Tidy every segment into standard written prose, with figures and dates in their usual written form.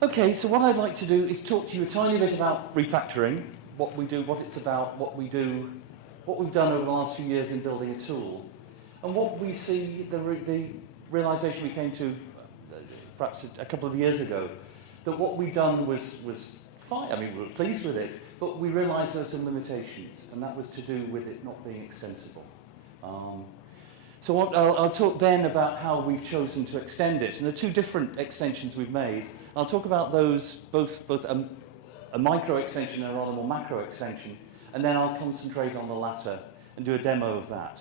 Okay, so what I'd like to do is talk to you a tiny bit about refactoring, what we do, what it's about, what we do, what we've done over the last few years in building a tool, and what we see, the realization we came to perhaps a couple of years ago, that what we've done was fine. I mean, we were pleased with it, but we realized there were some limitations, and that was to do with it not being extensible. So I'll talk then about how we've chosen to extend it, and there are two different extensions we've made. I'll talk about those, both a micro extension and a rather more macro extension, and then I'll concentrate on the latter and do a demo of that.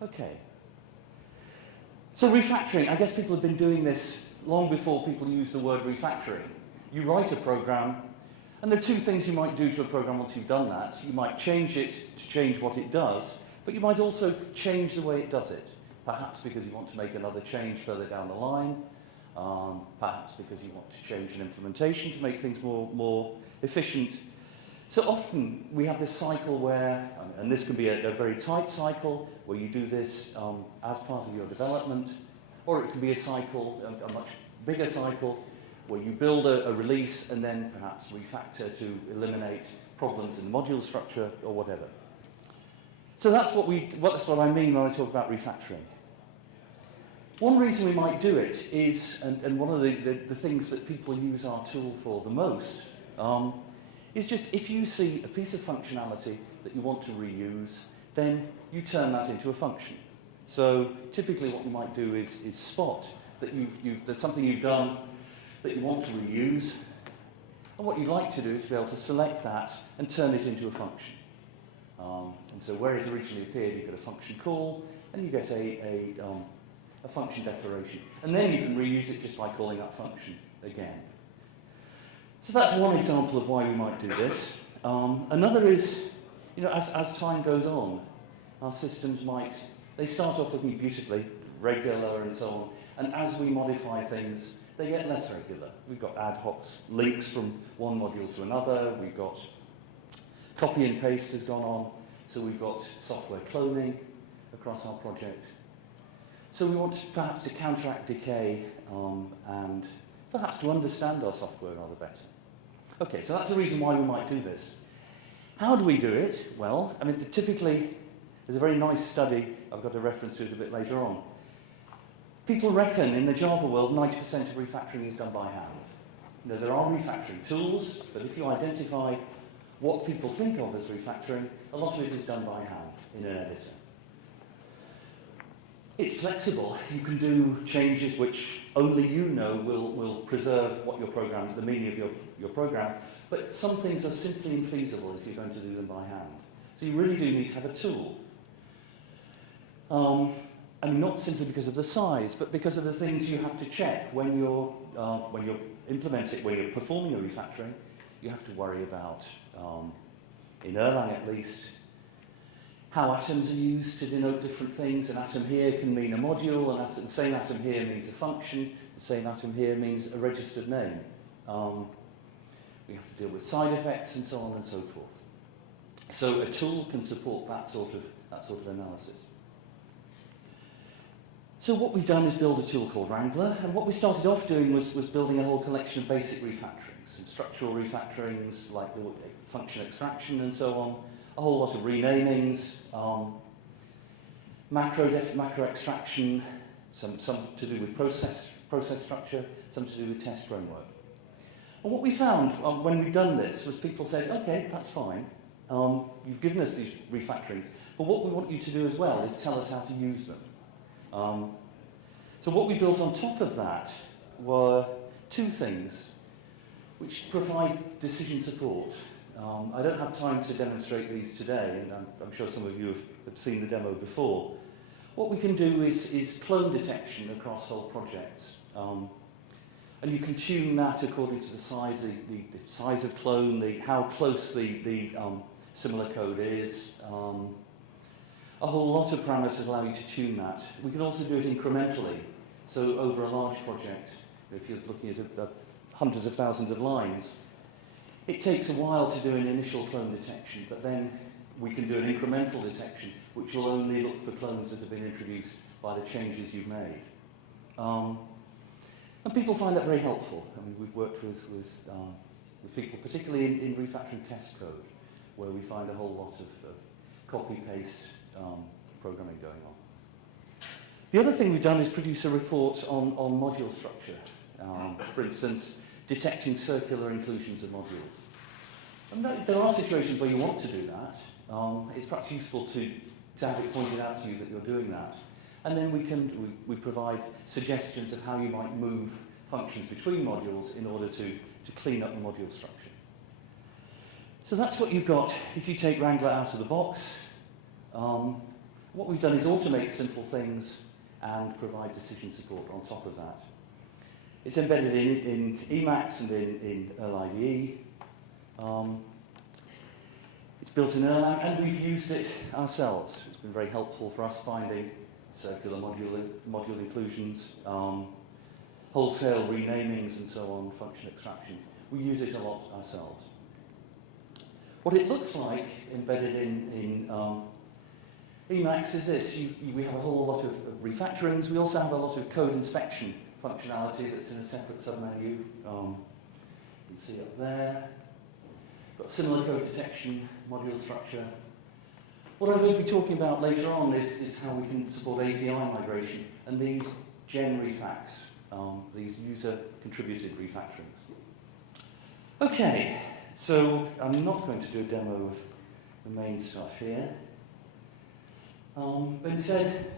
Okay. So refactoring, I guess people have been doing this long before people use the word refactoring. You write a program, and there are two things you might do to a program once you've done that. You might change it to change what it does, but you might also change the way it does it, perhaps because you want to make another change further down the line, perhaps because you want to change an implementation to make things more efficient. So often we have this cycle where, and this can be a very tight cycle, where you do this as part of your development, or it can be a cycle, a much bigger cycle, where you build a release and then perhaps refactor to eliminate problems in the module structure or whatever. So that's what I mean when I talk about refactoring. One reason we might do it is, and one of the things that people use our tool for the most, is just if you see a piece of functionality that you want to reuse, then you turn that into a function. So typically what you might do is spot that there's something you've done that you want to reuse, and what you'd like to do is to be able to select that and turn it into a function. And so where it originally appeared, you get a function call, and you get a function declaration. And then you can reuse it just by calling that function again. So that's one example of why we might do this. Another is, as time goes on, our systems they start off looking beautifully, regular and so on, and as we modify things, they get less regular. We've got ad hoc links from one module to another, we've got copy and paste has gone on, so we've got software cloning across our project. So we want perhaps to counteract decay and perhaps to understand our software rather better. Okay, so that's the reason why we might do this. How do we do it? Well, I mean, typically, there's a very nice study, I've got a reference to it a bit later on. People reckon in the Java world, 90% of refactoring is done by hand. There are refactoring tools, but if you identify what people think of as refactoring, a lot of it is done by hand in an editor. It's flexible. You can do changes which only you know will preserve what your program, the meaning of your program, but some things are simply infeasible if you're going to do them by hand. So you really do need to have a tool. And not simply because of the size, but because of the things you have to check when you're performing a refactoring. You have to worry about, in Erlang at least, how atoms are used to denote different things. An atom here can mean a module, the same atom here means a function, the same atom here means a registered name. We have to deal with side effects and so on and so forth. So a tool can support that sort of analysis. So what we've done is build a tool called Wrangler, and what we started off doing was building a whole collection of basic refactorings, some structural refactorings like the function extraction and so on, a whole lot of renamings, macro extraction, some to do with process structure, some to do with test framework. And what we found when we've done this was people said, okay, that's fine, you've given us these refactorings, but what we want you to do as well is tell us how to use them. So what we built on top of that were two things which provide decision support. I don't have time to demonstrate these today, and I'm sure some of you have seen the demo before. What we can do is clone detection across whole projects. And you can tune that according to the size, the size of clone, how close the similar code is. A whole lot of parameters allow you to tune that. We can also do it incrementally. So over a large project, if you're looking at hundreds of thousands of lines, it takes a while to do an initial clone detection, but then we can do an incremental detection, which will only look for clones that have been introduced by the changes you've made. And people find that very helpful. I mean, we've worked with people, particularly in refactoring test code, where we find a whole lot of copy-paste programming going on. The other thing we've done is produce a report on module structure. For instance, detecting circular inclusions of modules. And there are situations where you want to do that. It's perhaps useful to have it pointed out to you that you're doing that. And then we provide suggestions of how you might move functions between modules in order to clean up the module structure. So that's what you've got if you take Wrangler out of the box. What we've done is automate simple things and provide decision support on top of that. It's embedded in Emacs and in IDE. It's built in Erlang, and we've used it ourselves. It's been very helpful for us finding circular module inclusions, wholesale renamings and so on, function extraction. We use it a lot ourselves. What it looks like embedded in Emacs is this. We have a whole lot of refactorings. We also have a lot of code inspection functionality that's in a separate submenu. You can see up there. Got similar code detection, module structure. What I'm going to be talking about later on is how we can support API migration and these gen refacts, these user-contributed refactorings. Okay, so I'm not going to do a demo of the main stuff here. But instead,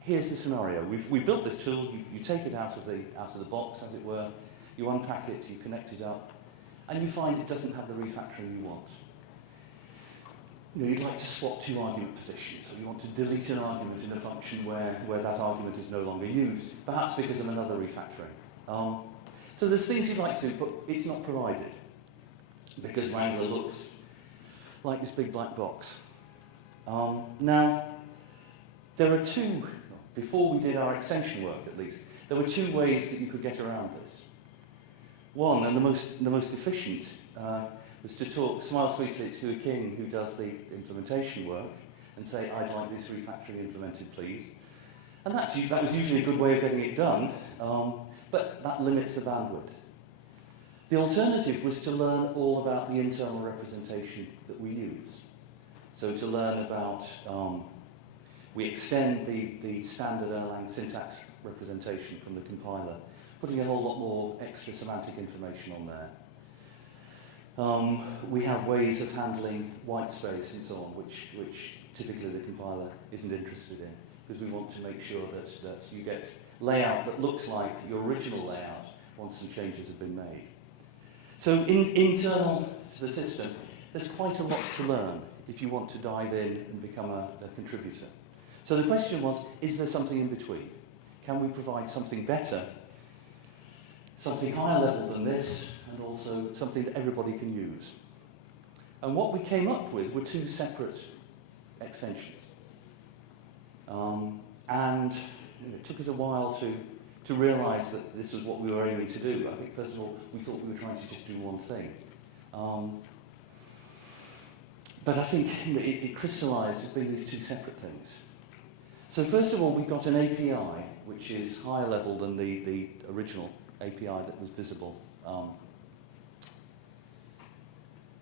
here's the scenario. We've built this tool. You take it out of the box, as it were. You unpack it, you connect it up, and you find it doesn't have the refactoring you want. You'd like to swap two argument positions, so you want to delete an argument in a function where that argument is no longer used, perhaps because of another refactoring. So there's things you'd like to do, but it's not provided, because Wrangler looks like this big black box. Now, there are two, before we did our extension work at least, there were two ways that you could get around this. One, and the most efficient, was to smile sweetly to a king who does the implementation work and say, I'd like this refactoring implemented, please. And that was usually a good way of getting it done, but that limits the bandwidth. The alternative was to learn all about the internal representation that we use. So to learn about, we extend the standard Erlang syntax representation from the compiler, putting a whole lot more extra semantic information on there. We have ways of handling white space and so on, which typically the compiler isn't interested in, because we want to make sure that you get layout that looks like your original layout once some changes have been made. So internal to the system, there's quite a lot to learn if you want to dive in and become a contributor. So the question was, is there something in between? Can we provide something better, something higher level than this, and also something that everybody can use? And what we came up with were two separate extensions. And it took us a while to realize that this was what we were aiming to do. I think, first of all, we thought we were trying to just do one thing. But I think it crystallized as being these two separate things. So first of all, we've got an API, which is higher level than the original API that was visible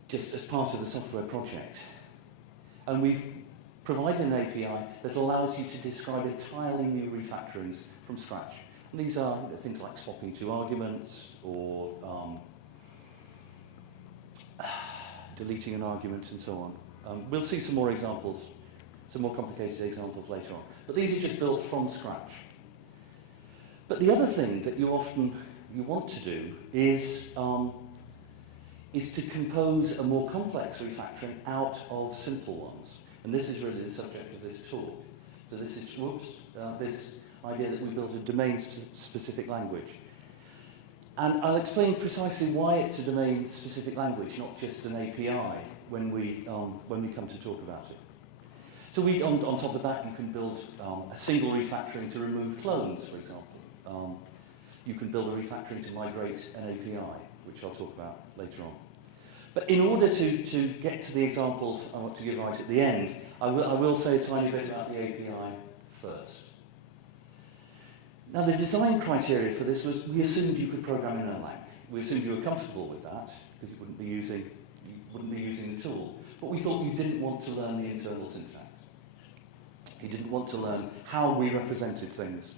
just as part of the software project. And we've provided an API that allows you to describe entirely new refactorings from scratch. And these are things like swapping two arguments or deleting an argument and so on. We'll see some more examples, some more complicated examples later on. But these are just built from scratch. But the other thing that you want to do is to compose a more complex refactoring out of simple ones. And this is really the subject of this talk. So this is, this idea that we built a domain-specific language. And I'll explain precisely why it's a domain-specific language, not just an API, when we come to talk about it. So on top of that, you can build a single refactoring to remove clones, for example. You can build a refactoring to migrate an API, which I'll talk about later on. But in order to get to the examples I want to give right at the end, I will say a tiny bit about the API first. Now the design criteria for this was we assumed you could program in Erlang. We assumed you were comfortable with that because you wouldn't be using the tool. But we thought you didn't want to learn the internal syntax. You didn't want to learn how we represented things.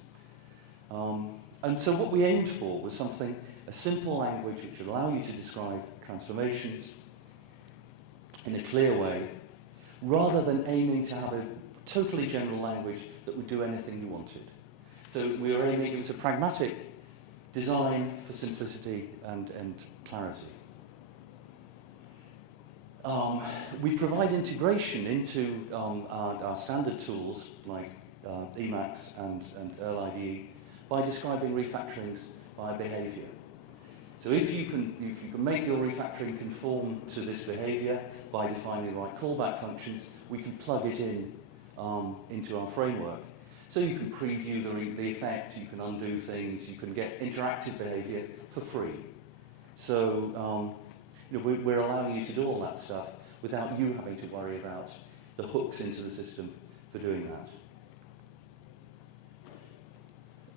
And so what we aimed for was something, a simple language which would allow you to describe transformations in a clear way, rather than aiming to have a totally general language that would do anything you wanted. So we were aiming, it was a pragmatic design for simplicity and clarity. We provide integration into our standard tools like Emacs and Erlang IDE by describing refactorings by behavior. So if you can make your refactoring conform to this behavior by defining the right callback functions, we can plug it in into our framework. So you can preview the effect, you can undo things, you can get interactive behavior for free. So we're allowing you to do all that stuff without you having to worry about the hooks into the system for doing that.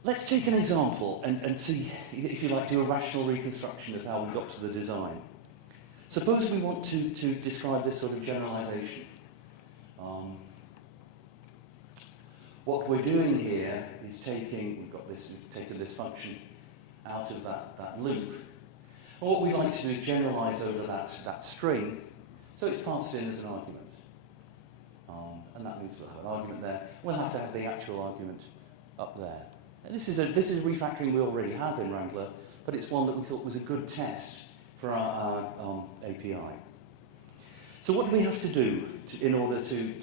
Let's take an example and see, if you like, do a rational reconstruction of how we got to the design. Suppose we want to describe this sort of generalization. What we're doing here is we've taken this function out of that loop. And what we'd like to do is generalize over that string, so it's passed in as an argument. And that means we'll have an argument there. We'll have to have the actual argument up there. And this is refactoring we already have in Wrangler, but it's one that we thought was a good test for our API. So what do we have to do in order to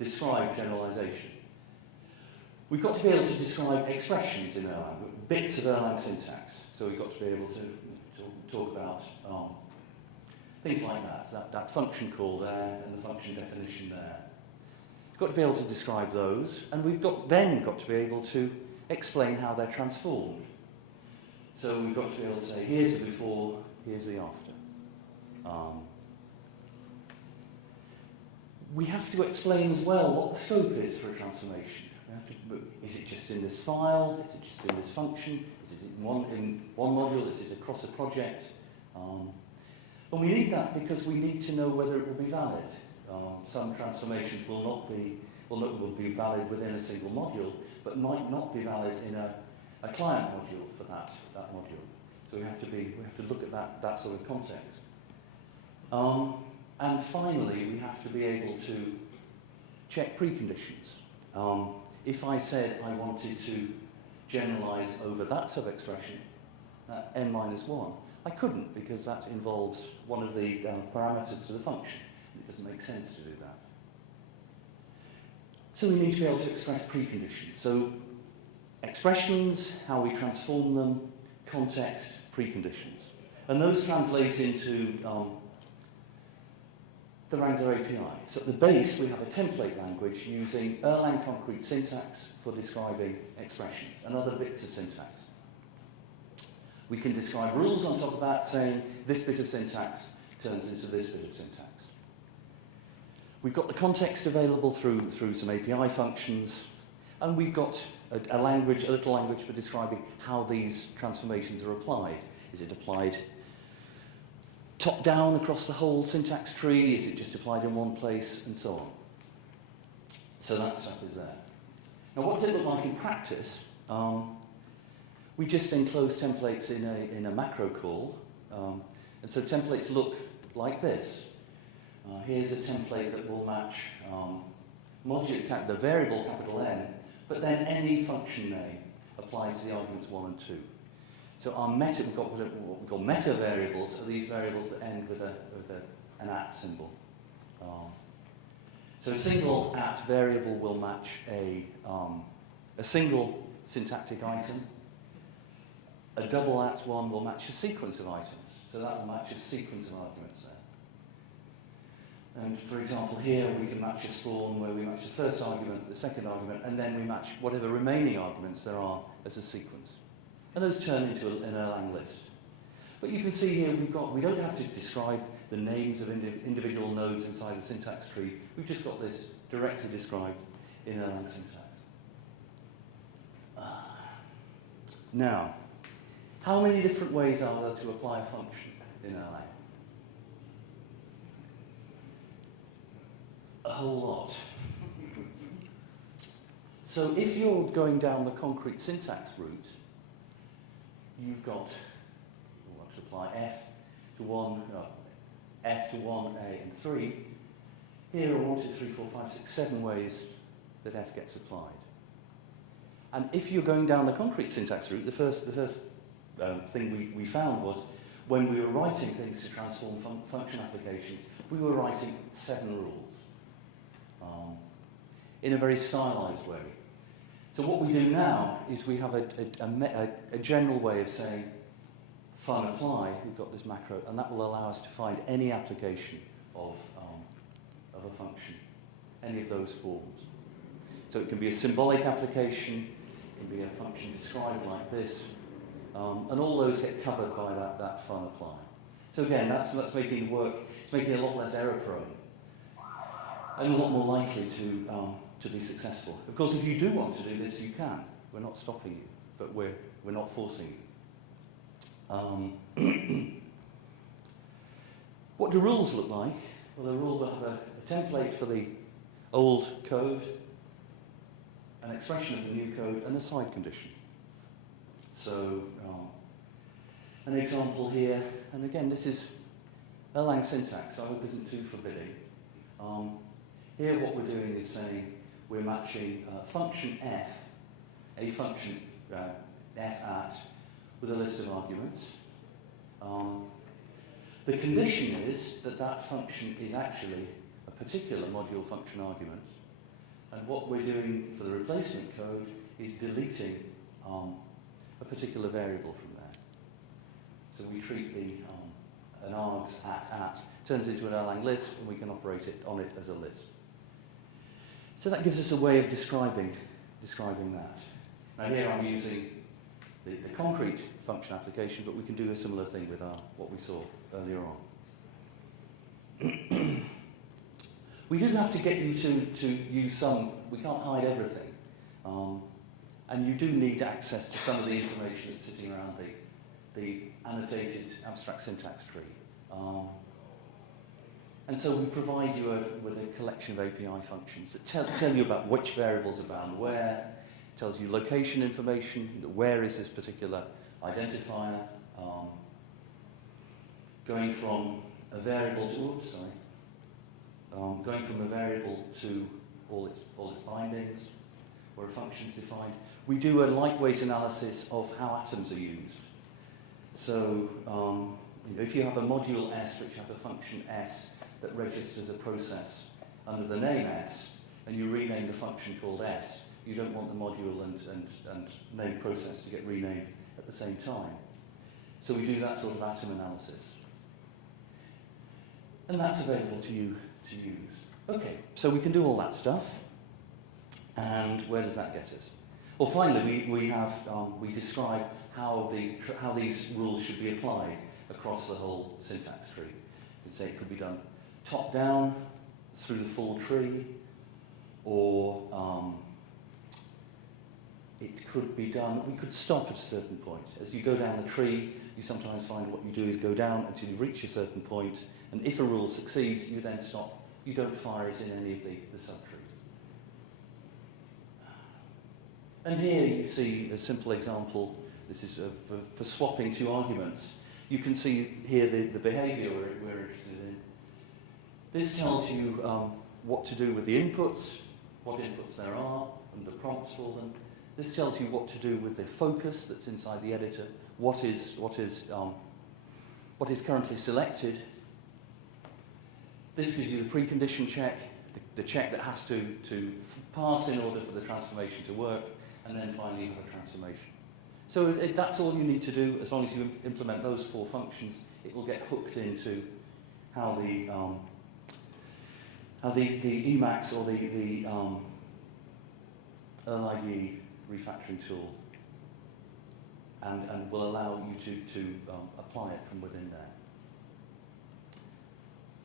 describe generalization? We've got to be able to describe expressions in Erlang, bits of Erlang syntax. So we've got to be able to talk about things like that function call there and the function definition there. We've got to be able to describe those, and we've then got to be able to explain how they're transformed. So we've got to be able to say, here's the before, here's the after. We have to explain as well what the scope is for a transformation. Is it just in this file? Is it just in this function? Is it in one module? Is it across a project? And we need that because we need to know whether it will be valid. Some transformations will be valid within a single module, but might not be valid in a client module for that module. So we have to look at that sort of context. And finally, we have to be able to check preconditions. If I said I wanted to generalize over that sub-expression, n-1, I couldn't because that involves one of the parameters to the function. It doesn't make sense to do that. So we need to be able to express preconditions. So expressions, how we transform them, context, preconditions. And those translate into the Wrangler API. So at the base, we have a template language using Erlang concrete syntax for describing expressions and other bits of syntax. We can describe rules on top of that, saying this bit of syntax turns into this bit of syntax. We've got the context available through some API functions, and we've got a little language for describing how these transformations are applied. Is it applied top-down across the whole syntax tree? Is it just applied in one place? And so on. So that stuff is there. Now, what does it look like in practice? We just enclose templates in a macro call. And so templates look like this. Here's a template that will match the variable capital N, but then any function name applied to the arguments 1 and 2. So our meta, we've got what we call meta variables, are these variables that end with an @ symbol. So a single @ variable will match a single syntactic item. A double @ one will match a sequence of items. So that will match a sequence of arguments there. And for example, here we can match a spawn where we match the first argument, the second argument, and then we match whatever remaining arguments there are as a sequence. And those turn into an Erlang list. But you can see here we don't have to describe the names of individual nodes inside the syntax tree. We've just got this directly described in Erlang syntax. Now, how many different ways are there to apply a function in Erlang? A whole lot. So if you're going down the concrete syntax route, you've got, you want to apply F to 1, F to 1, A, and 3. Here are 1, 2, 3, 4, 5, 6, 7 ways that F gets applied. And if you're going down the concrete syntax route, the first thing we found was when we were writing things to transform function applications, we were writing 7 rules in a very stylized way. So what we do now is we have a general way of saying fun apply. We've got this macro, and that will allow us to find any application of a function, any of those forms. So it can be a symbolic application, it can be a function described like this, and all those get covered by that fun apply. So again, that's making it work. It's making it a lot less error prone, and a lot more likely to be successful. Of course, if you do want to do this, you can. We're not stopping you, but we're not forcing you. What do rules look like? Well, a rule will have a template for the old code, an expression of the new code, and a side condition. So, an example here, and again, this is Erlang syntax, so I hope it isn't too forbidding. Here what we're doing is saying we're matching function f, a function f at, with a list of arguments. The condition is that that function is actually a particular module function argument, and what we're doing for the replacement code is deleting a particular variable from there. So we treat an args at turns into an Erlang list, and we can operate on it as a list. So that gives us a way of describing that. Now here I'm using the concrete function application, but we can do a similar thing with what we saw earlier on. We do have to get you to use some, we can't hide everything, and you do need access to some of the information that's sitting around the annotated abstract syntax tree. And so we provide you with a collection of API functions that tell you about which variables are bound where, tells you location information, where is this particular identifier, going from a variable to, going from a variable to all its bindings, where a function is defined. We do a lightweight analysis of how atoms are used. So if you have a module S which has a function S that registers a process under the name S, and you rename the function called S, you don't want the module and name process to get renamed at the same time. So we do that sort of atom analysis. And that's available to you to use. Okay, so we can do all that stuff. And where does that get us? Well, finally, we describe how these rules should be applied across the whole syntax tree. We'd say it could be done top down through the full tree, or it could be done, we could stop at a certain point. As you go down the tree, you sometimes find what you do is go down until you reach a certain point, and if a rule succeeds, you then stop. You don't fire it in any of the subtrees. And here you see a simple example. This is for swapping two arguments. You can see here the behavior we're interested in. This tells you what to do with the inputs, what inputs there are, and the prompts for them. This tells you what to do with the focus that's inside the editor, what is currently selected. This gives you the precondition check, the check that has to pass in order for the transformation to work, and then finally you have a transformation. So that's all you need to do. As long as you implement those 4 functions, it will get hooked into how the Emacs or the Erlang refactoring tool, and will allow you to apply it from within there.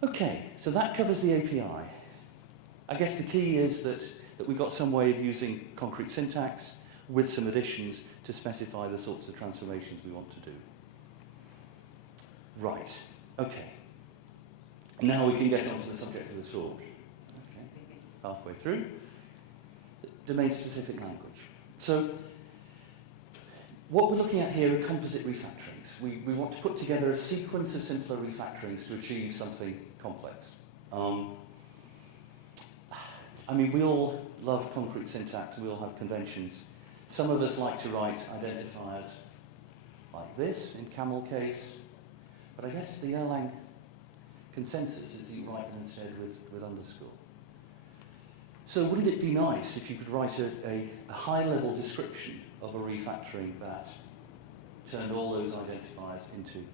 Okay, so that covers the API. I guess the key is that we've got some way of using concrete syntax. with some additions to specify the sorts of transformations we want to do. Right, okay. Now we can get on to the subject of the talk. Okay. Halfway through. Domain-specific language. So, what we're looking at here are composite refactorings. We want to put together a sequence of simpler refactorings to achieve something complex. I mean, we all love concrete syntax, we all have conventions. Some of us like to write identifiers like this, in Camel case, but I guess the Erlang consensus is that you write them instead with underscore. So wouldn't it be nice if you could write a high-level description of a refactoring that turned all those identifiers into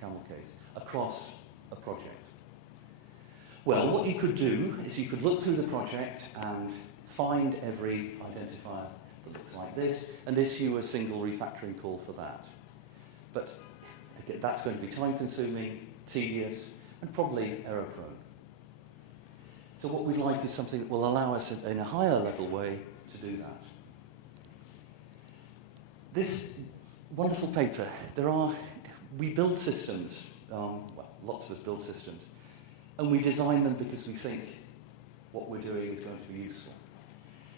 Camel case across a project? Well, what you could do is you could look through the project and find every identifier that looks like this and issue a single refactoring call for that. But again, that's going to be time-consuming, tedious, and probably error-prone. So what we'd like is something that will allow us in a higher level way to do that. This wonderful paper, we build systems, well, lots of us build systems, and we design them because we think what we're doing is going to be useful.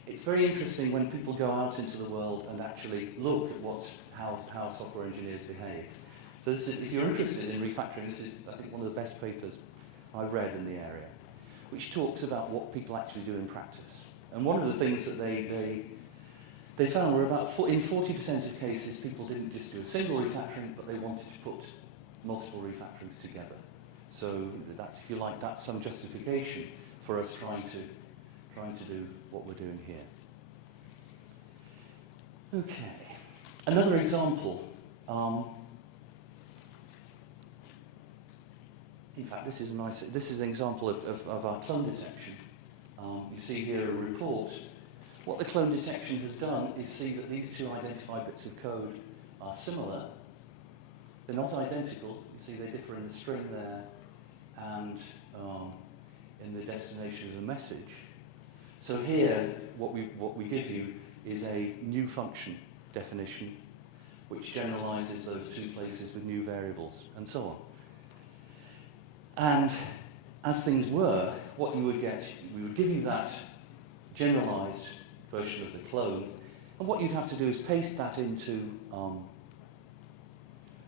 It's very interesting when people go out into the world and actually look at how software engineers behave. So this is, if you're interested in refactoring, this is, I think, one of the best papers I've read in the area, which talks about what people actually do in practice. And one of the things that they found were in 40% of cases, people didn't just do a single refactoring, but they wanted to put multiple refactorings together. So that's, if you like, that's some justification for us trying to do what we're doing here. Okay, another example. In fact, this is an example of our clone detection. You see here a report. What the clone detection has done is see that these two identified bits of code are similar. They're not identical. You see they differ in the string there and in the destination of the message. So here, what we give you is a new function definition which generalizes those two places with new variables and so on. And as things were, what you would get, we would give you that generalized version of the clone, and what you'd have to do is paste that into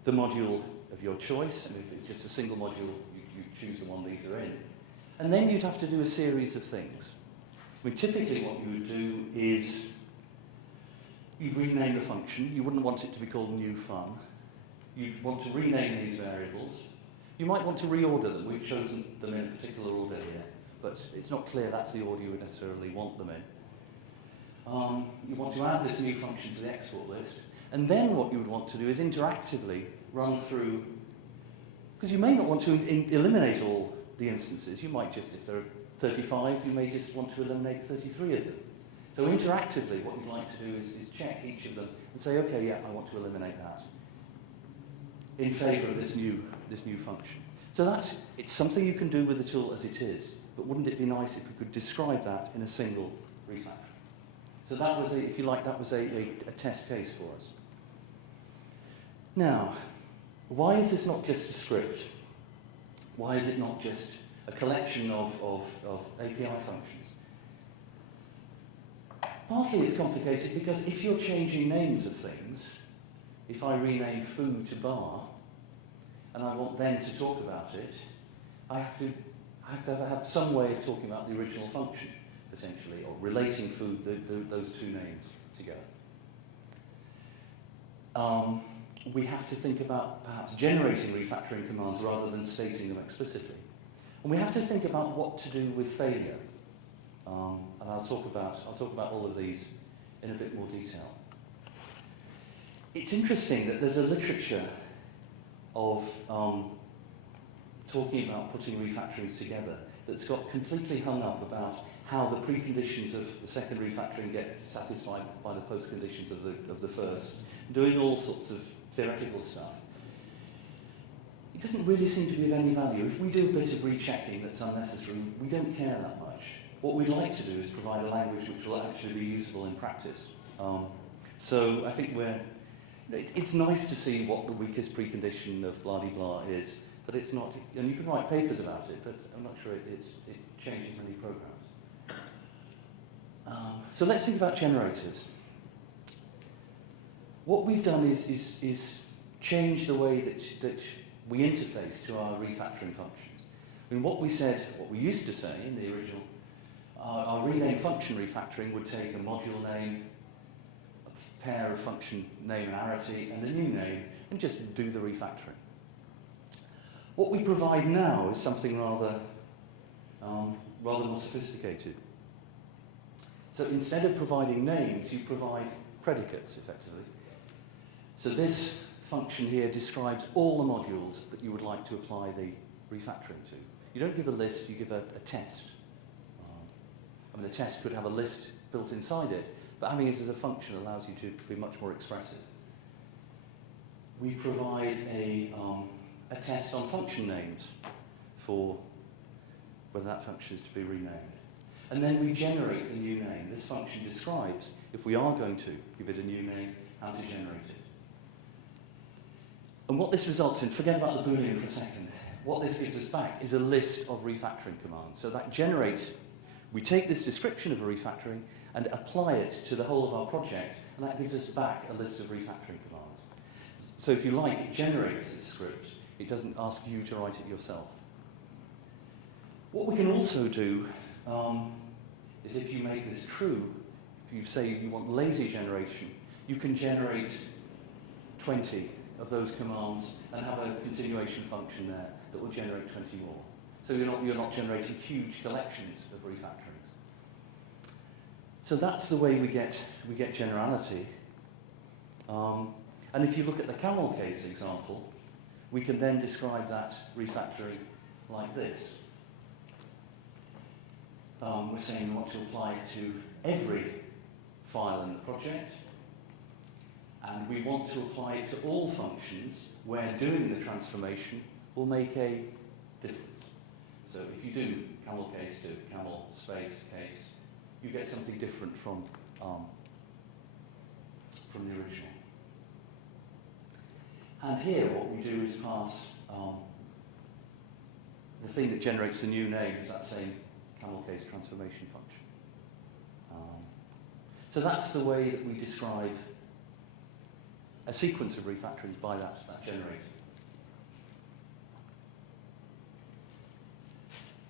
the module of your choice, and if it's just a single module, you choose the one these are in. And then you'd have to do a series of things. I mean, typically what you would do is you'd rename the function. You wouldn't want it to be called new fun. You'd want to rename these variables. You might want to reorder them. We've chosen them in a particular order here, but it's not clear that's the order you would necessarily want them in. You want to add this new function to the export list, and then what you would want to do is interactively run through, because you may not want to eliminate all the instances. You might just, if there are 35, you may just want to eliminate 33 of them. So interactively, what you'd like to do is check each of them and say, okay, yeah, I want to eliminate that in favour of this new function. So it's something you can do with the tool as it is, but wouldn't it be nice if we could describe that in a single refactor? So that was, if you like, that was a test case for us. Now, why is this not just a script? Why is it not just a collection of API functions? Partly it's complicated because if you're changing names of things, if I rename food to bar, and I want then to talk about it, I have to have some way of talking about the original function, potentially, or relating food, those two names together. We have to think about perhaps generating refactoring commands rather than stating them explicitly. And we have to think about what to do with failure. And I'll talk about all of these in a bit more detail. It's interesting that there's a literature of talking about putting refactorings together that's got completely hung up about how the preconditions of the second refactoring get satisfied by the postconditions of the first, doing all sorts of theoretical stuff. It doesn't really seem to be of any value. If we do a bit of rechecking that's unnecessary, we don't care that much. What we'd like to do is provide a language which will actually be usable in practice. So I think it's nice to see what the weakest precondition of blah-de-blah is, but it's not, and you can write papers about it, but I'm not sure it changes many programs. So let's think about generators. What we've done is change the way that we interface to our refactoring functions. I mean, what we used to say in the original, our rename function refactoring would take a module name, a pair of function name and arity, and a new name, and just do the refactoring. What we provide now is something rather more sophisticated. So instead of providing names, you provide predicates, effectively. So this function here describes all the modules that you would like to apply the refactoring to. You don't give a list, you give a test. I mean, a test could have a list built inside it, but having it as a function allows you to be much more expressive. We provide a test on function names for whether that function is to be renamed. And then we generate a new name. This function describes, if we are going to give it a new name, how to generate it. And what this results in, forget about the Boolean for a second, what this gives us back is a list of refactoring commands. So that generates, we take this description of a refactoring and apply it to the whole of our project, and that gives us back a list of refactoring commands. So if you like, it generates this script. It doesn't ask you to write it yourself. What we can also do is if you make this true, if you say you want lazy generation, you can generate 20 of those commands and have a continuation function there that will generate 20 more. So you're not generating huge collections of refactorings. So that's the way we get generality. And if you look at the Camel case example, we can then describe that refactoring like this. We're saying we want to apply it to every file in the project, and we want to apply it to all functions where doing the transformation will make a difference. So if you do camel case to camel space case, you get something different from the original. And here what we do is pass the thing that generates the new name is that same camel case transformation function. So that's the way that we describe a sequence of refactorings by that generator.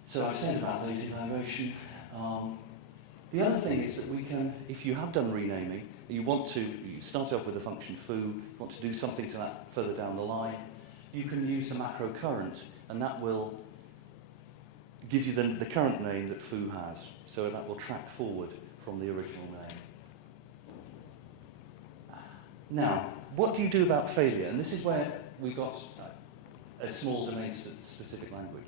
So I've said about lazy evaluation. The other thing is that we can, if you have done renaming, you start off with the function foo, want to do something to that further down the line, you can use the macro current, and that will give you the current name that foo has. So that will track forward from the original name. Now, what do you do about failure? And this is where we got a small domain-specific language.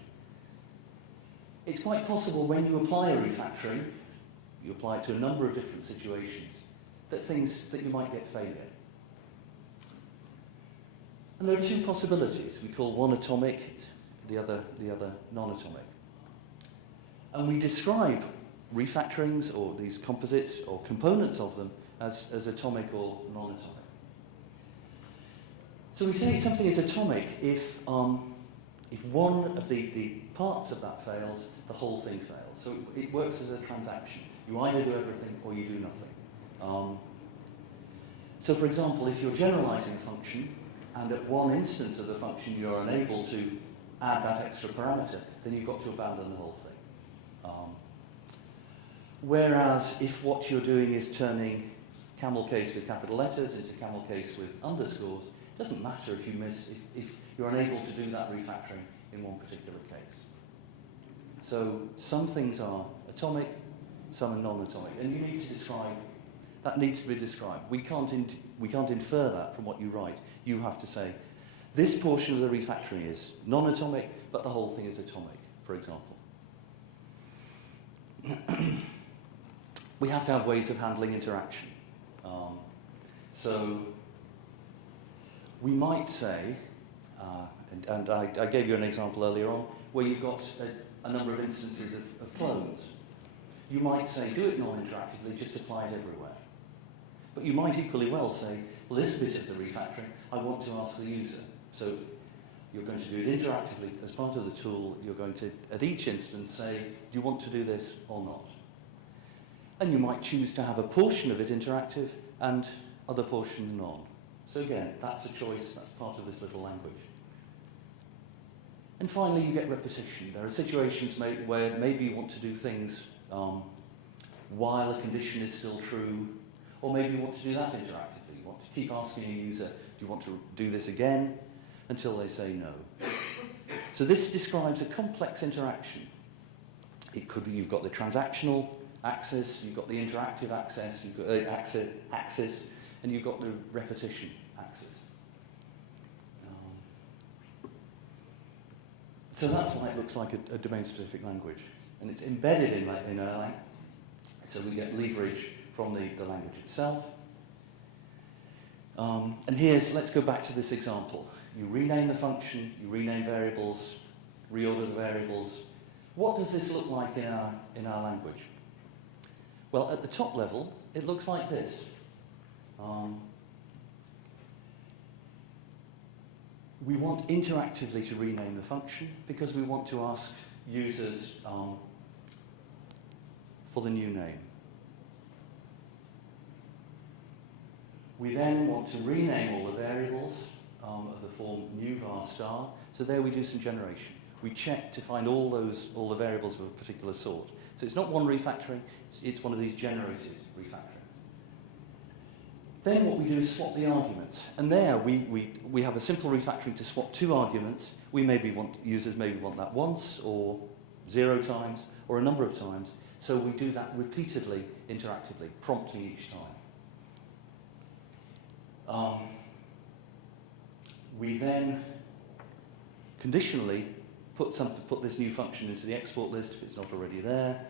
It's quite possible when you apply a refactoring, you apply it to a number of different situations, that you might get failure. And there are two possibilities. We call one atomic, the other non-atomic. And we describe refactorings, or these composites, or components of them, as atomic or non-atomic. So we say something is atomic if one of the parts of that fails, the whole thing fails. So it works as a transaction. You either do everything or you do nothing. So for example, if you're generalizing a function, and at one instance of the function you're unable to add that extra parameter, then you've got to abandon the whole thing. Whereas if what you're doing is turning camel case with capital letters into camel case with underscores, it doesn't matter if you if you're unable to do that refactoring in one particular case. So some things are atomic, some are non-atomic, and you need to describe, that needs to be described. We can't infer that from what you write. You have to say, this portion of the refactoring is non-atomic, but the whole thing is atomic, for example. We have to have ways of handling interaction. So we might say, and I gave you an example earlier on, where you've got a number of instances of clones. You might say, do it non-interactively, just apply it everywhere. But you might equally well say, well, this bit of the refactoring, I want to ask the user. So you're going to do it interactively as part of the tool. You're going to, at each instance, say, do you want to do this or not? And you might choose to have a portion of it interactive and other portions non. So again, that's a choice, that's part of this little language. And finally, you get repetition. There are situations where maybe you want to do things while a condition is still true, or maybe you want to do that interactively. You want to keep asking a user, do you want to do this again? Until they say no. So this describes a complex interaction. It could be you've got the transactional axis, you've got the interactive axis, you've got axis, and you've got the repetition axis. So that's why it looks like a domain-specific language. And it's embedded in Erlang, so we get leverage from the language itself. And let's go back to this example. You rename the function, you rename variables, reorder the variables. What does this look like in our language? Well, at the top level, it looks like this. We want interactively to rename the function because we want to ask users for the new name. We then want to rename all the variables of the form new var star. So there we do some generation. We check to find all the variables of a particular sort. So it's not one refactoring, it's one of these generated refactorings. Then what we do is swap the arguments. And there we have a simple refactoring to swap two arguments. Users maybe want that once or 0 times or a number of times. So we do that repeatedly, interactively, prompting each time. We then conditionally put this new function into the export list if it's not already there.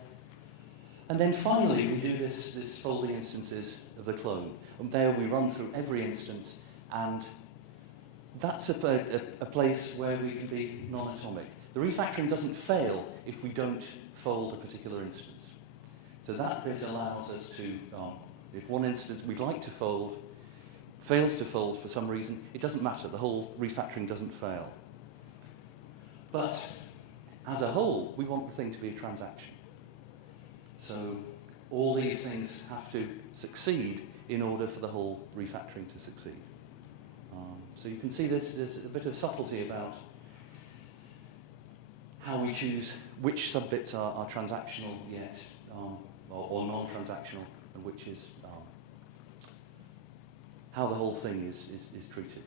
And then finally, we do this folding instances of the clone. And there we run through every instance, and that's a place where we can be non-atomic. The refactoring doesn't fail if we don't fold a particular instance. So that bit allows us to, if one instance we'd like to fold, fails to fold for some reason, it doesn't matter, the whole refactoring doesn't fail. But as a whole, we want the thing to be a transaction. So all these things have to succeed in order for the whole refactoring to succeed. So you can see there's a bit of subtlety about how we choose which subbits are transactional yet, or non-transactional, and which is how the whole thing is treated.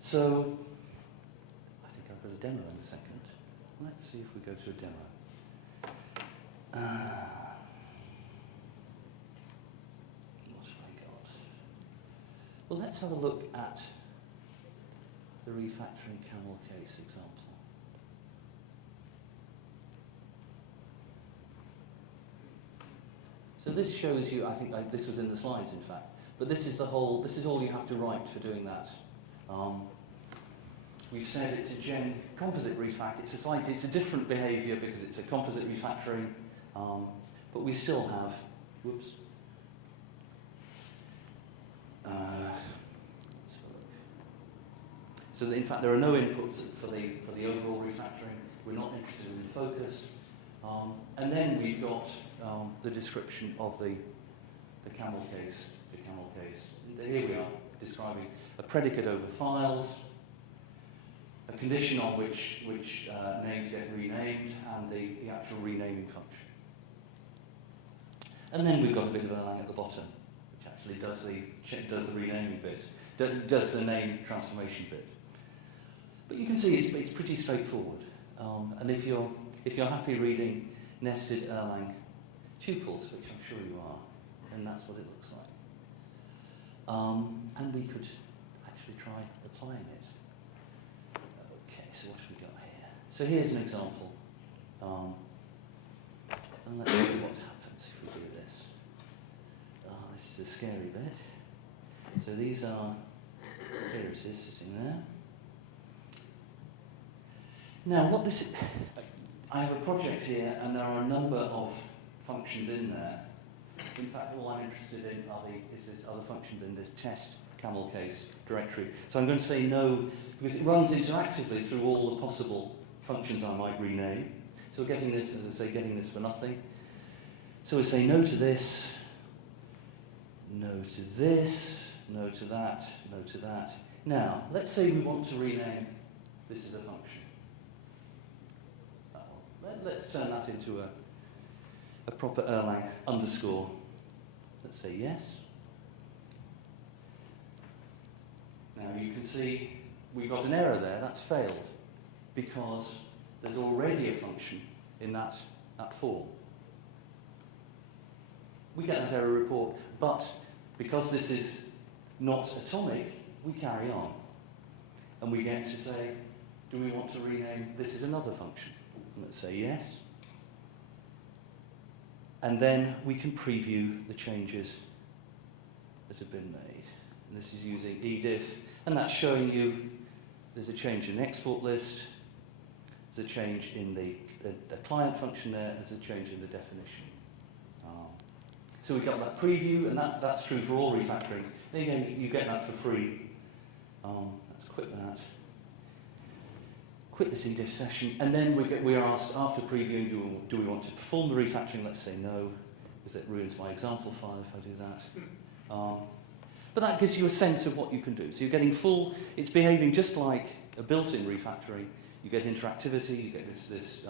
So, I think I've got a demo in a second. Let's see if we go to a demo. What have I got? Well, let's have a look at the refactoring Camel case example. So this shows you, I think this was in the slides in fact, but this is all you have to write for doing that. We've said it's a composite refac, it's a different behavior because it's a composite refactoring, but we still have, whoops. Let's have a look. So in fact there are no inputs for the overall refactoring, we're not interested in the focus. And then we've got the description of the Camel case. Here we are, describing a predicate over files, a condition on which names get renamed, and the actual renaming function. And then we've got a bit of Erlang at the bottom, which actually does the renaming bit, does the name transformation bit. But you can see it's pretty straightforward. And if you're happy reading nested Erlang tuples, which I'm sure you are, then that's what it looks like. And we could actually try applying it. Okay, so what have we got here? So here's an example. And let's see what happens if we do this. This is a scary bit. So these are, here it is sitting there. Now I have a project here and there are a number of functions in there. in fact, all I'm interested in is this other functions in this test Camel case directory. So I'm going to say no, because it runs interactively through all the possible functions I might rename. So we're getting this, as I say, getting this for nothing. So we say no to this, no to this, no to that, no to that. Now, let's say we want to rename this as a function. Let's turn that into a proper Erlang underscore. Let's say yes. Now you can see we've got an error there, that's failed, because there's already a function in that form. We get that error report, but because this is not atomic, we carry on. And we get to say, do we want to rename this as another function? And let's say yes. And then we can preview the changes that have been made. And this is using ediff, and that's showing you there's a change in the export list, there's a change in the client function there, there's a change in the definition. So we've got that preview, and that's true for all refactorings. Then again, you get that for free. Let's quit that. Quit this ediff session, and then we're asked after previewing, do we want to perform the refactoring? Let's say no, because it ruins my example file if I do that. But that gives you a sense of what you can do. So you're getting full, it's behaving just like a built-in refactoring. You get interactivity, you get this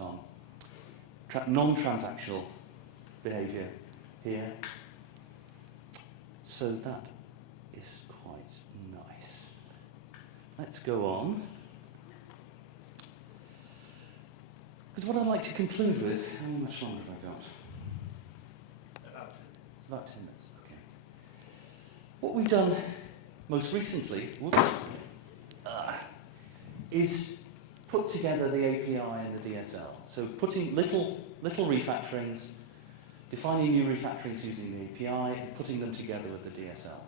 non-transactional behavior here. So that is quite nice. Let's go on. Because what I'd like to conclude with, how much longer have I got? About 10 minutes, okay. What we've done most recently, is put together the API and the DSL. So putting little refactorings, defining new refactorings using the API, and putting them together with the DSL.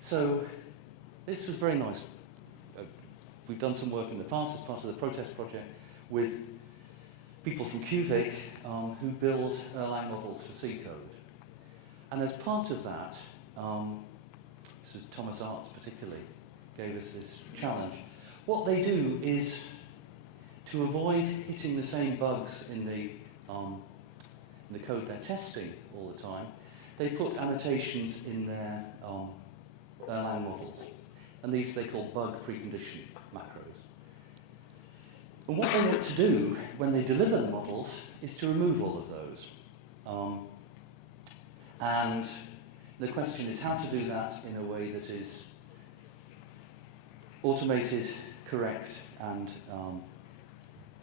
So this was very nice. We've done some work in the past as part of the protest project with people from QVIC who build Erlang models for C code. And as part of that, this is Thomas Arts particularly, gave us this challenge. What they do is, to avoid hitting the same bugs in the code they're testing all the time, they put annotations in their Erlang models. And these they call bug precondition macros. And what they want to do when they deliver the models is to remove all of those. And the question is how to do that in a way that is automated, correct, and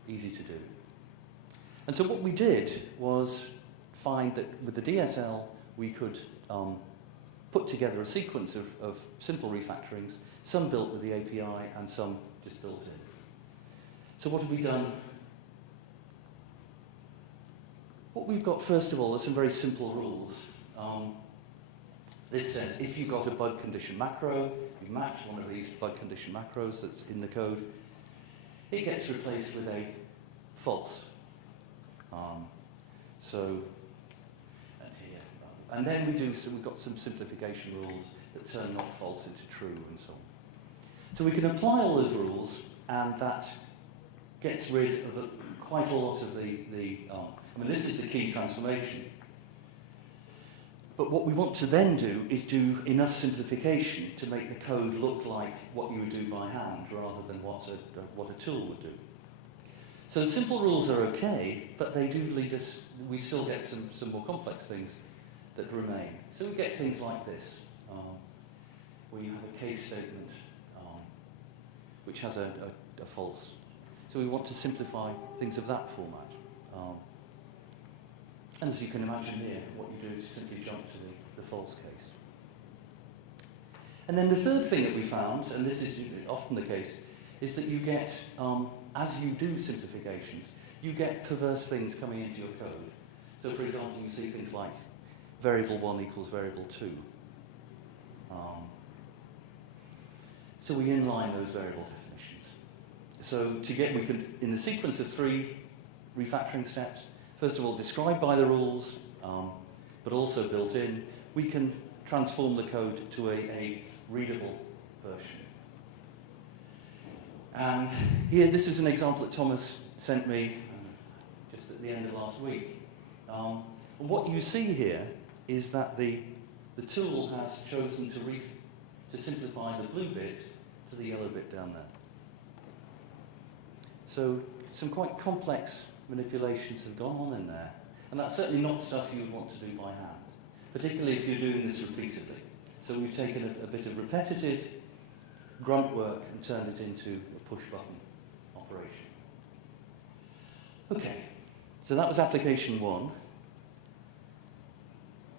easy to do. And so what we did was find that with the DSL we could put together a sequence of simple refactorings, some built with the API and some just built in. So what have we done? What we've got, first of all, are some very simple rules. This says if you've got a bug condition macro, you match one of these bug condition macros that's in the code, it gets replaced with a false. And then we've got some simplification rules that turn not false into true and so on. So we can apply all those rules, and that gets rid of quite a lot of this is the key transformation. But what we want to then do is do enough simplification to make the code look like what you would do by hand rather than what a tool would do. So the simple rules are okay, but they do lead us, we still get some more complex things that remain. So we get things like this, where you have a case statement which has a false. So we want to simplify things of that format. And as you can imagine here, what you do is you simply jump to the false case. And then the third thing that we found, and this is often the case, is that you get, as you do simplifications, you get perverse things coming into your code. So for example, you see things like variable 1 equals variable 2. So we inline those variable definitions. So we could, in the sequence of 3 refactoring steps, first of all, describe by the rules, but also built in, we can transform the code to a readable version. And here, this is an example that Thomas sent me just at the end of last week. And what you see here is that the tool has chosen to simplify the blue bit to the yellow bit down there. So some quite complex manipulations have gone on in there. And that's certainly not stuff you would want to do by hand, particularly if you're doing this repeatedly. So we've taken a bit of repetitive grunt work and turned it into a push-button operation. Okay, so that was application one.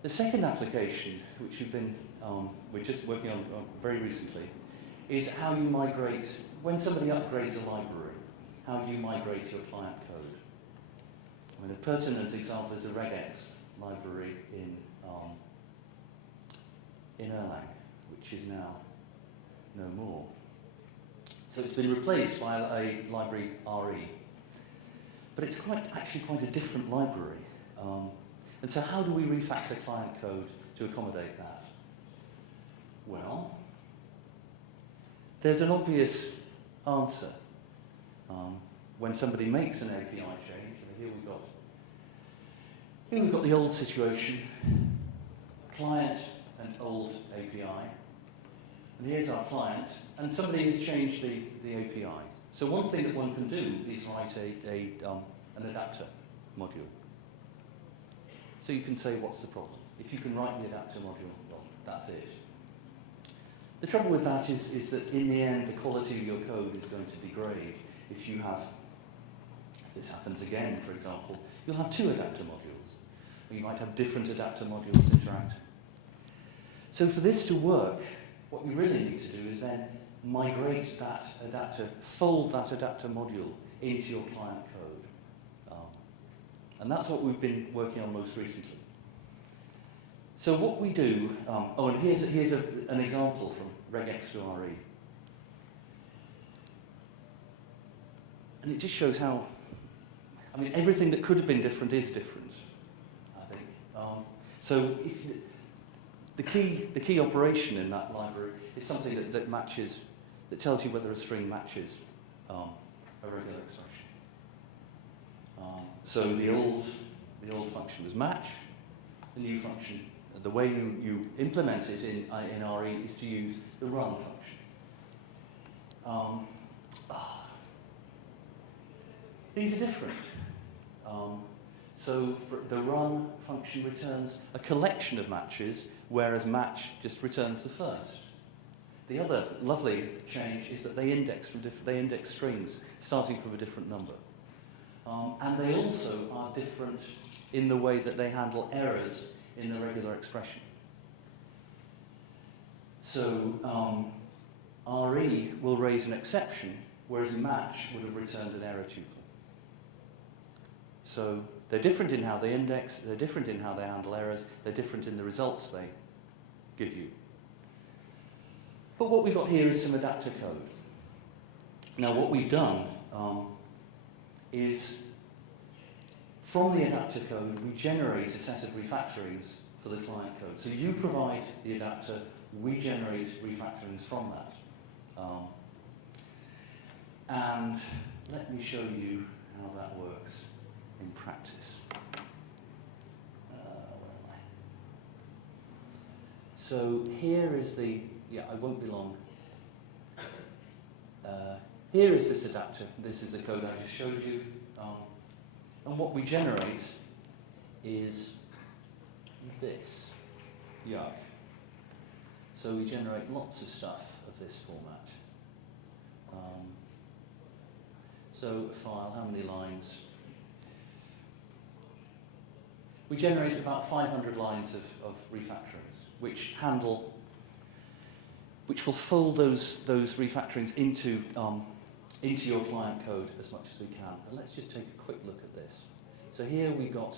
The second application, which we're just working on very recently, is how you migrate, when somebody upgrades a library, how do you migrate your client code? I mean, a pertinent example is the regex library in Erlang, which is now no more. So it's been replaced by a library RE. But it's actually quite a different library. And so how do we refactor client code to accommodate that? Well, there's an obvious answer. When somebody makes an API change, here we've got the old situation, client and old API. And here's our client, and somebody has changed the API. So one thing that one can do is write an adapter module. So you can say, what's the problem? If you can write the adapter module, well, that's it. The trouble with that is that in the end, the quality of your code is going to degrade. If this happens again, for example, you'll have two adapter modules. Or you might have different adapter modules interact. So for this to work, what we really need to do is then migrate that adapter, fold that adapter module into your client code. And that's what we've been working on most recently. So what we do, and here's an example from regex to RE. And it just shows how, I mean, everything that could have been different is different, I think. So the key operation in that library is something that matches, that tells you whether a string matches a regular expression. So the old function was match. The new function, the way you implement it in RE is to use the run function. These are different. So the run function returns a collection of matches, whereas match just returns the first. The other lovely change is that they index strings starting from a different number. And they also are different in the way that they handle errors in the regular expression. So RE will raise an exception, whereas match would have returned an error tuple. So they're different in how they index, they're different in how they handle errors, they're different in the results they give you. But what we've got here is some adapter code. Now what we've done is, from the adapter code, we generate a set of refactorings for the client code. So you provide the adapter, we generate refactorings from that. And let me show you how that works in practice. Where am I? So here is I won't be long. Here is this adapter. This is the code I just showed you. And what we generate is this. Yuck. So we generate lots of stuff of this format. So a file, how many lines? We generate about 500 lines of refactorings, which will fold those refactorings into your client code as much as we can. And let's just take a quick look at this. So here we've got,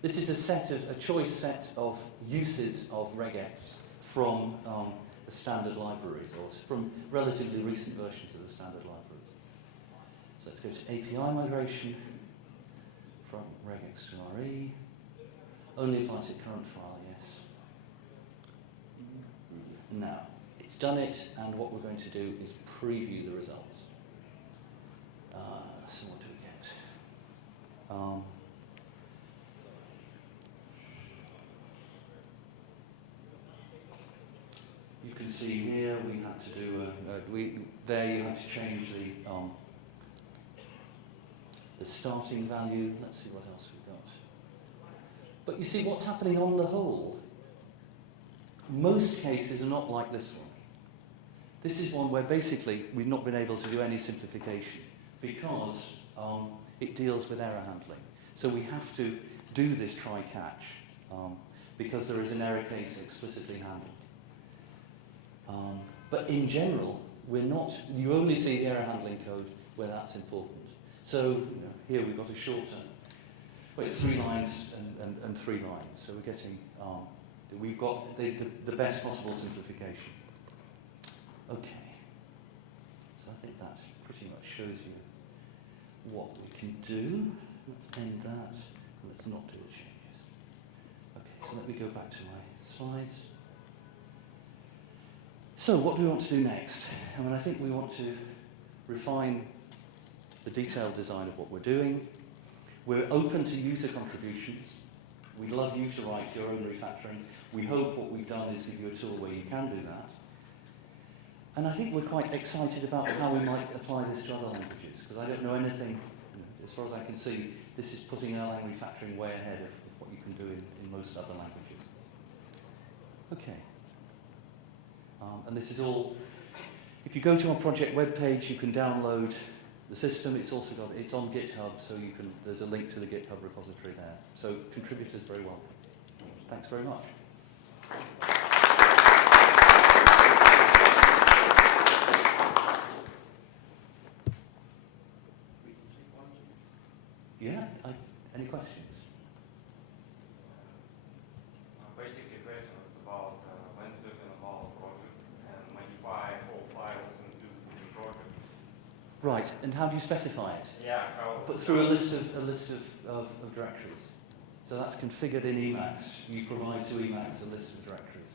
this is a choice set of uses of regex from the standard libraries, or from relatively recent versions of the standard libraries. So let's go to API migration from regex to RE. Only applies to current file, yes. Now, it's done it, and what we're going to do is preview the results. So what do we get? You can see here we had to do there you had to change the starting value. Let's see what else we've got. But you see what's happening on the whole. Most cases are not like this one. This is one where basically we've not been able to do any simplification because it deals with error handling. So we have to do this try-catch because there is an error case explicitly handled. But in general, you only see the error handling code where that's important. So here we've got a shorter, well, it's 3 lines and 3 lines. So we're getting, we've got the best possible simplification. Okay. So I think that pretty much shows you what we can do. Let's end that, and let's not do the changes. Okay, so let me go back to my slides. So what do we want to do next? I mean, I think we want to refine the detailed design of what we're doing. We're open to user contributions. We'd love you to write your own refactoring. We hope what we've done is give you a tool where you can do that. And I think we're quite excited about how we might apply this to other languages, because I don't know anything, as far as I can see, this is putting Erlang refactoring way ahead of what you can do in most other languages. Okay. And this is all, if you go to our project webpage, you can download the system. It's also it's on GitHub, so there's a link to the GitHub repository there. So contributors very welcome. Thanks very much. Yeah, any questions? Basically, the question is about when to involve a project and modify all files into the project. Right, and how do you specify it? Yeah, but through a list of directories. So that's configured in Emacs. You provide to Emacs a list of directories.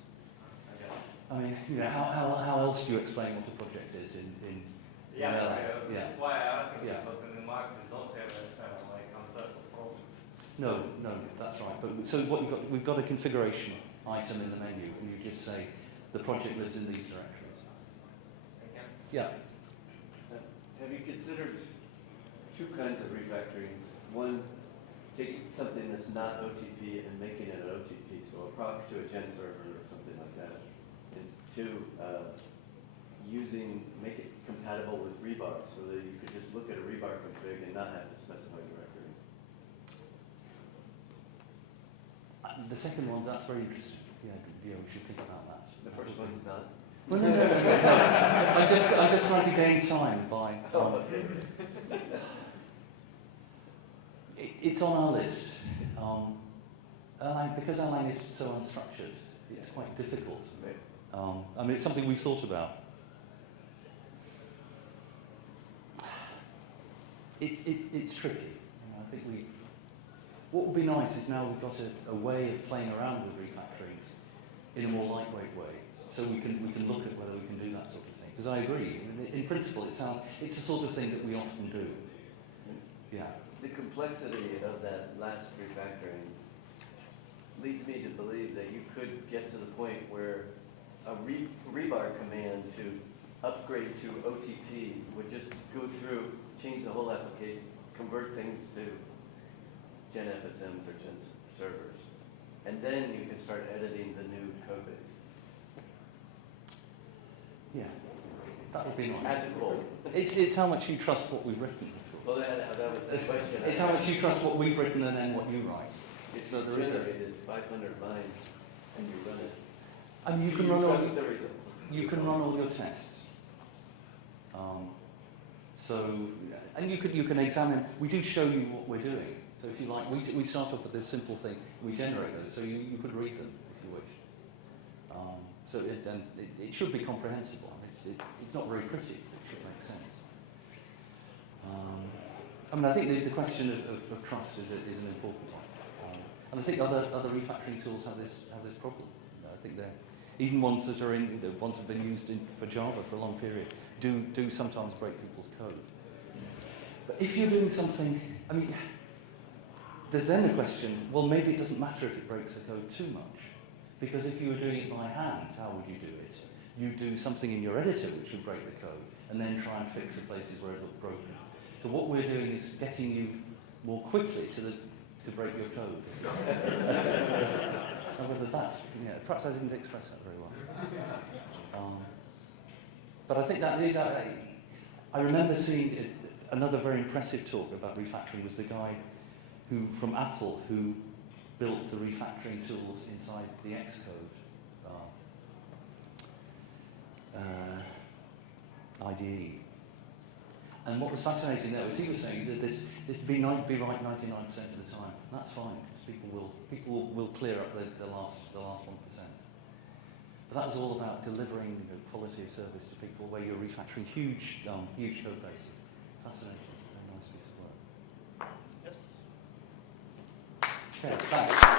Okay. I mean, how else do you explain what a project is in Erlang? That's why I asked, because in Emacs you don't have a concept of project. No, that's right. But so what we've got a configuration item in the menu, and you just say the project lives in these directories. Okay. Yeah. Have you considered 2 kinds of refactorings? One, taking something that's not OTP and making it an OTP, so a proc to a gen server or something like that. And 2, make it compatible with rebar, so that you could just look at a rebar config and not have to specify directories. The second that's very interesting. Yeah, we should think about that. The first one's not. Well, no. I just trying to gain time by. It's on our list. Erlang, because Erlang is so unstructured, it's quite difficult. I mean, it's something we've thought about. It's tricky. I think what would be nice is now we've got a way of playing around with refactorings in a more lightweight way, so we can look at whether we can do that sort of thing. Because I agree, in principle, it's the sort of thing that we often do. Yeah. The complexity of that last refactoring leads me to believe that you could get to the point where a rebar command to upgrade to OTP would just go through, change the whole application, convert things to Gen FSMs or Gen servers. And then you can start editing the new code base. Yeah, that would be nice. As a goal. It's how much you trust what we've written. Well, that was the question. It's how much you trust what we've written and then what you write. It's not generated 500 lines and you run it. And you can run all your tests. And you can examine. We do show you what we're doing. So if you like, we start off with this simple thing. We generate those, so you could read them if you wish. So it should be comprehensible. It's not very pretty, but it should make sense. I mean, I think the question of trust is an important one. And I think other refactoring tools have this problem. I think they're even ones that are ones that have been used for Java for a long period do sometimes break people's code. But if you're doing something, I mean, there's then the question, well, maybe it doesn't matter if it breaks the code too much. Because if you were doing it by hand, how would you do it? You do something in your editor which would break the code, and then try and fix the places where it looked broken. So what we're doing is getting you more quickly to break your code. Now whether that's, perhaps I didn't express that very well. But I think that I remember seeing another very impressive talk about refactoring was the guy from Apple who built the refactoring tools inside the Xcode IDE. And what was fascinating there was he was saying that this be right 99% of the time. And that's fine, because people will clear up the last 1%. But that was all about delivering quality of service to people where you're refactoring huge code bases. Fascinating, very nice piece of work. Yes. Chair, thanks.